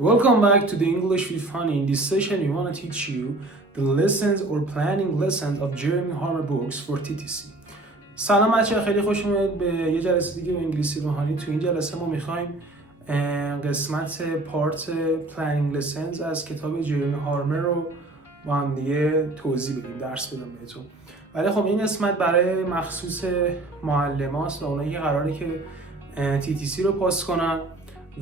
Welcome back to the English with Hani. In this session, we want to teach you the lessons or planning lessons of Jeremy Harmer books for TTC. سلام بچه‌ها، خیلی خوش اومدید به یه جلسه دیگه به انگلیسی با هانی. تو این جلسه ما می‌خوایم قسمت پارت planning lessons از کتاب جرمی هارمر رو با هم دیگه توضیح بدیم، درس بدم بهتون. ولی خب این قسمت برای مخصوص معلماست و اونایی که قراره که TTC رو پاس کنن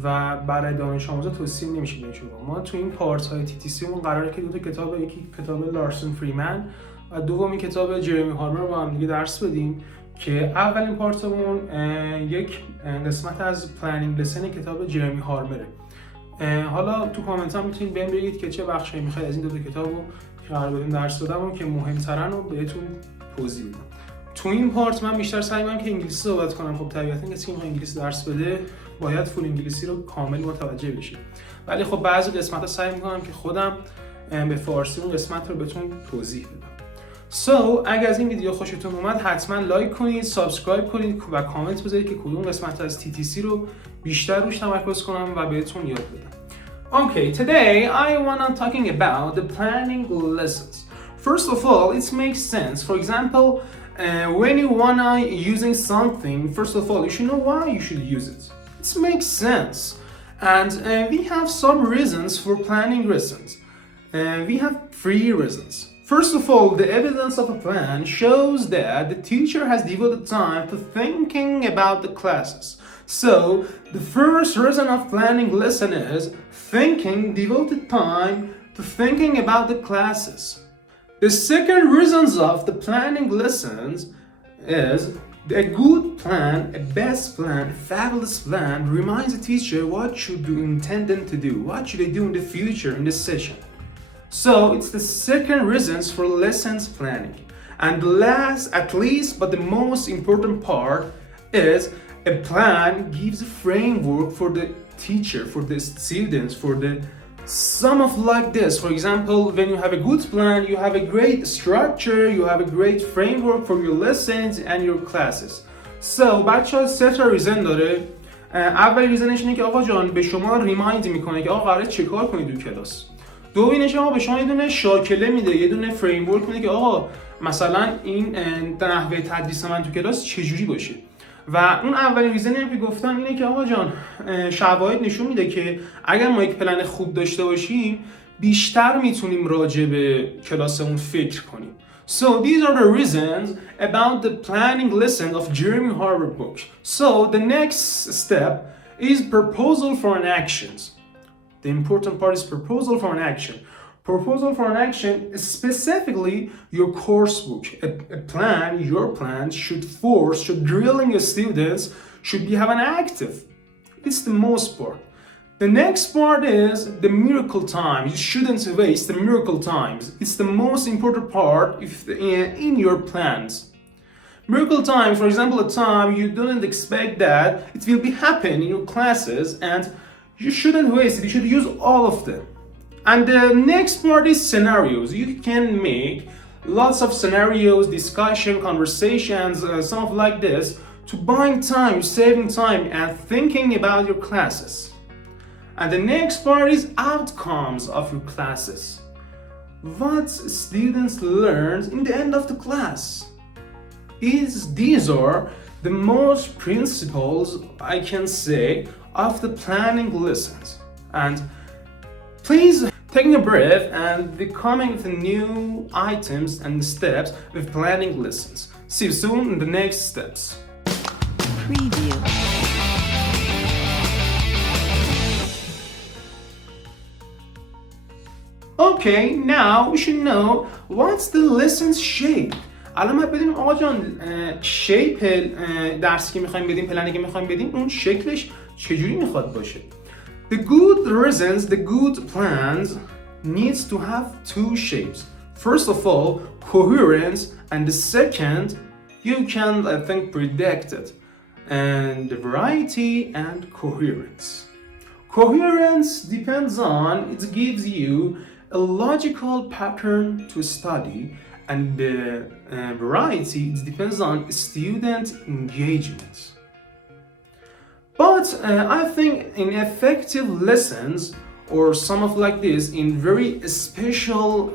و برای دانش آموزا توصیه نمیشه بهشون. ما تو این پارت های TTC مون قراره که دو تا کتاب، یکی کتاب لارسون فریمن و دومی کتاب جرمی هارمر رو با هم دیگه درس بدیم که اولین پارتمون یک قسمت از پلنینگ لسن کتاب جرمی هارمره. حالا تو کامنت ها میتونید بهم بگید که چه بخشی میخواید از این دو تا کتابو که قرار بدیم درس دادم و که مهمترن رو بهتون توضیح بدم. تو این پارت من بیشتر سعی می‌کنم که انگلیسی صحبت کنم. خب طبیعتاً کسی که میخواد انگلیسی درس بده باید فول انگلیسی رو کامل متوجه بشه. ولی خب بعضی قسمت‌ها سعی می‌کنم که خودم به فارسی اون قسمت رو بهتون توضیح بدم. اگه از این ویدیو خوشتون اومد حتما لایک کنید، سابسکرایب کنید و کامنت بذارید که کدوم قسمت از TTC رو بیشتر روش تمرکز کنم و بهتون یاد بدم. Okay, today I wanna talking about the planning lessons. First of all, it makes sense. For example, when you wanna using something, first of all, you should know why you should use it. It makes sense. And we have some reasons for planning lessons. We have 3 reasons. First of all, the evidence of a plan shows that the teacher has devoted time to thinking about the classes. So, the first reason of planning lesson is devoted time to thinking about the classes. The second reasons of the planning lessons is a good plan, a best plan, a fabulous plan reminds the teacher what should you intending to do, what should they do in the future in this session. So it's the second reasons for lessons planning. And the last, at least, but the most important part is a plan gives a framework for the teacher, for the students, for the some of like this. For example, when you have a good plan, you have a great structure, you have a great framework for your lessons and your classes. So بچه‌ها 3 تا ریزن داره. اول ریزنش اینه که آقا جان به شما ریمایند میکنه که آقا قراره چیکار کنید تو کلاس. دومینش آقا به شما یه دونه شاکله میده، یه دونه فریم ورک میده که آقا مثلا این نحوه تدریس من تو کلاس چجوری باشه. و اون اولین ریزنی هم که گفتم اینه که آقا جان شواهد نشون میده که اگر ما یک پلن خوب داشته باشیم بیشتر میتونیم راجع به کلاسمون فکر کنیم. So these are the reasons about the planning lesson of Jeremy Harmer book. So the next step is proposal for an actions. The important part is proposal for an action. Proposal for an action is specifically your course book. A plan, your plan should drilling your students should be have an active. It's the most part. The next part is the miracle time. You shouldn't waste the miracle times. It's the most important part in your plans. Miracle time, for example, a time you don't expect that it will be happen in your classes and you shouldn't waste it. You should use all of them. And the next part is scenarios. You can make lots of scenarios, discussion, conversations, some of like this to buying time, saving time and thinking about your classes. And the next part is outcomes of your classes. What students learn in the end of the class. These are the most principles I can say of the planning lessons. And please taking a breath and be coming with new items and steps with planning lessons. See you soon in the next steps. Preview. Okay, now we should know what's the lesson's shape. الان ما بدیم آقا جان شیپ درسی که میخوایم بدیم، پلنی که میخوایم بدیم اون شکلش چجوری میخواد باشه. The good reasons, the good plans needs to have 2 shapes. First of all, coherence, and the second, you can, I think, predict it. And the variety and coherence. Coherence depends on, it gives you a logical pattern to study, and the variety, it depends on student engagement. But I think in effective lessons, or some of like this in very special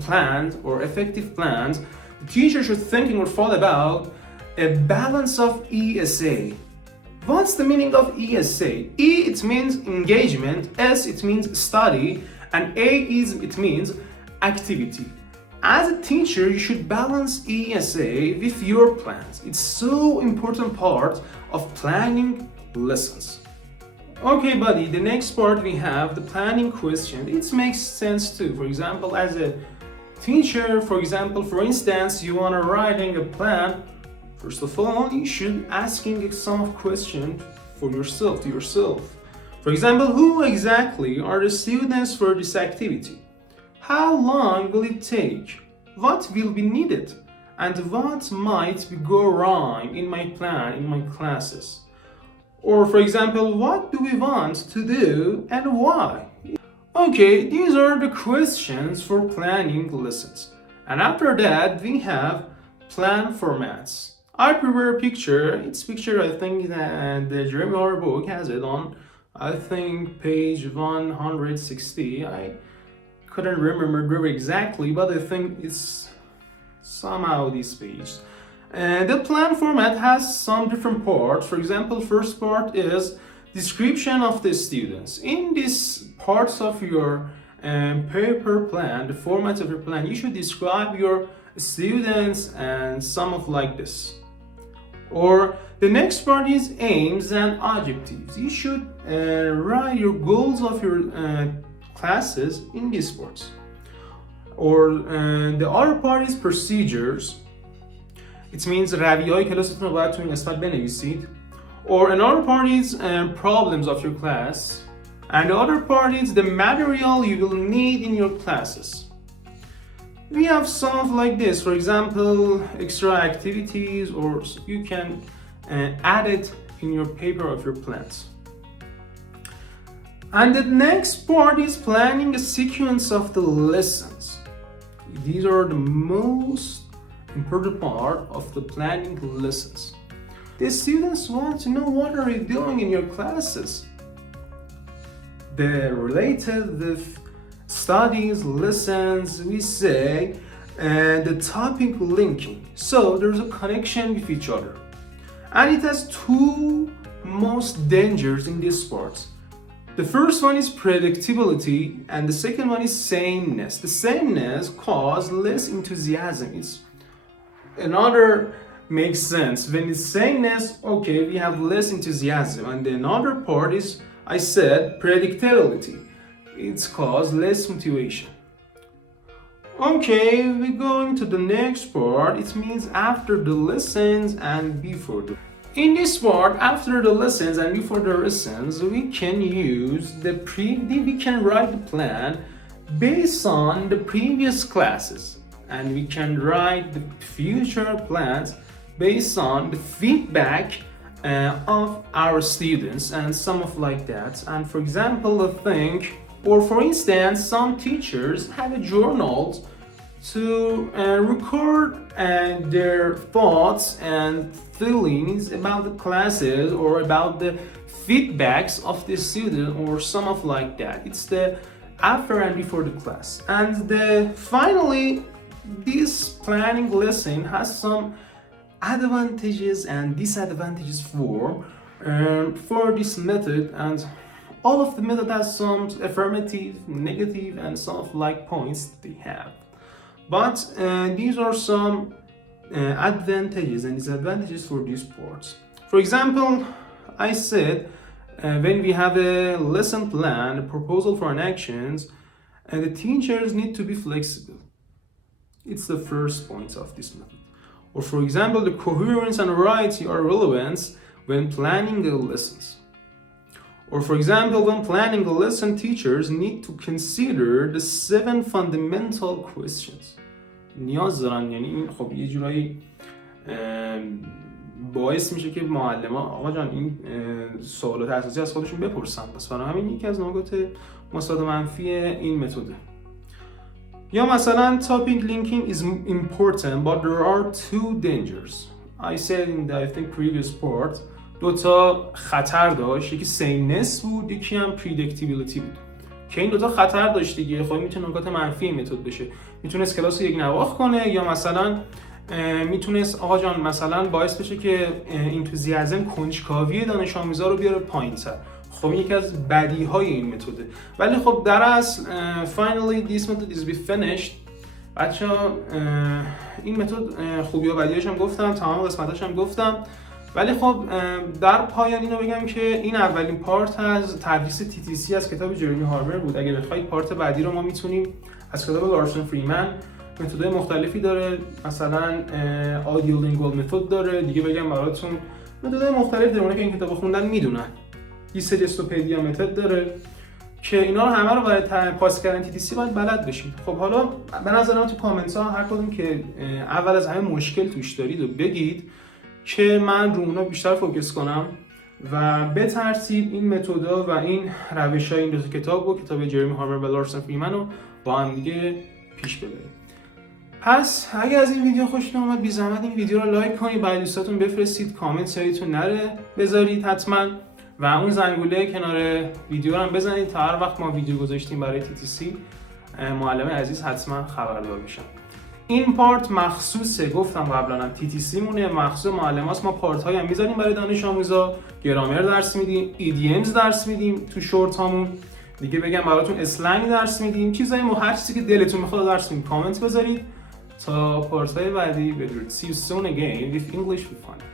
plans or effective plans, the teacher should thinking or thought about a balance of ESA. What's the meaning of ESA? E, it means engagement, S, it means study, and A it means activity. As a teacher, you should balance ESA with your plans. It's so important part of planning lessons. Okay, buddy, the next part we have the planning question. It makes sense too. For example, as a teacher, for instance, you want to writing a plan. First of all, you should asking some question for yourself, to yourself. For example, who exactly are the students for this activity? How long will it take? What will be needed? And what might go wrong in my plan, in my classes? Or for example, what do we want to do and why? Okay, these are the questions for planning lessons. And after that, we have plan formats. I prepare a picture. It's picture, I think that the Jeremy Horror book has it on, I think, page 160. I couldn't remember very exactly, but I think it's somehow this page. And the plan format has some different parts. For example, first part is description of the students. In this parts of your paper plan, the format of your plan, you should describe your students and some of like this. Or the next part is aims and objectives. You should write your goals of your classes in these parts. Or the other part is procedures. It means رویه‌های کلاستون رو باید تو این قسمت بنویسید. Or another part is problems of your class. And the other part is the material you will need in your classes. We have some like this, for example, extra activities, or you can add it in your paper of your plans. And the next part is planning a sequence of the lessons. These are the most important part of the planning lessons. The students want to know what are you doing in your classes. They're related with studies, lessons, we say, and the topic linking. So there's a connection with each other. And it has two most dangers in this part. The first one is predictability, and the second one is sameness. The sameness causes less enthusiasm. It's another makes sense. When it's sameness, okay, we have less enthusiasm. And the another part is, I said, predictability. It's caused less motivation. Okay, we're going to the next part. It means after the lessons and before the. In this part, after the lessons and before the lessons, we can use we can write the plan based on the previous classes, and we can write the future plans based on the feedback of our students and some of like that. And for example, I think, or for instance, some teachers have a journal to record their thoughts and feelings about the classes or about the feedbacks of the student or some of like that. It's the after and before the class. And finally, this planning lesson has some advantages and disadvantages for this method, and all of the method has some affirmative, negative, and some of like points they have. But these are some advantages and disadvantages for these parts. For example, I said when we have a lesson plan, a proposal for an actions, and the teachers need to be flexible. It's the first point of this method. Or for example, the coherence and variety are relevant when planning the lessons. Or for example, when planning a lesson, teachers need to consider the 7 fundamental questions. نیاز دارن، یعنی این خب یه جورایی باعث میشه که معلم‌ها آقا جان این سوالات اساسی از خودشون بپرسن. پس برای همین یکی از نکات مثبت و منفی این متده. یا مثلا topic linking is important but there are 2 dangers. I said in the I think previous part 2 تا خطر داشت، یکی sameness بود، یکی هم predictability بود. که این دوتا خطر داشت دیگه. خب میتونه نکات منفی این متد بشه، میتونست کلاس رو یک نواخت کنه، یا مثلا میتونست آقا جان مثلا باعث بشه که انتوزیازم، کنجکاوی دانش آموزا رو بیاره پایین‌تر. خب این یکی از بدیهای این متده. ولی خب در اصل finally this method is be finished. بچه‌ها این متد خوبی و بدیاش هم گفتم، تمام قسمتاش هم گفتم. ولی خب در پایان اینو بگم که این اولین پارت از تدریس TTC از کتاب جرمی هاربر بود. اگه بخواید پارت بعدی رو ما میتونیم از کتاب روشون فریمن، متدهای مختلفی داره، مثلا آدیو لینگوال متد داره، دیگه بگم براتون متدهای مختلفی داره، اونایی که این کتاب خوندن میدونن. دیسجستوپدیا متد داره که اینا رو همه رو برای پاس کردن TTC باید بلد بشید. خب حالا به نظر من تو کامنت ها هر کدوم که اول از همه مشکل توش دارید و بگید که من رو اونا بیشتر فوکس کنم و به ترتیب این متدها و این روش‌های این دو کتاب و کتاب جرمی هاربر و روشون فریمن رو با هم دیگه پیش ببریم. پس اگه از این ویدیو خوشتون اومد بی زحمت این ویدیو رو لایک کنید، برای دوستاتون بفرستید، کامنت سریعتون نره بذارید حتما، و اون زنگوله کنار ویدیو رو هم بزنید تا هر وقت ما ویدیو گذاشتیم برای TTC معلم عزیز حتما خبردار میشن. این پارت مخصوصه، گفتم قبلا هم TTC مونه، مخصوص معلماست. ما پارت های هم میذاریم برای دانش آموزا، گرامر درس میدیم، EDMs درس میدیم تو شورت هامون، دیگه بگم براتون اسلنگ درس میدیم، چیزای هر چیزی که دلتون میخواد درس میدیم. کامنت بذارید تا پارت های بعدی بدرود. See you soon again with English with Hani.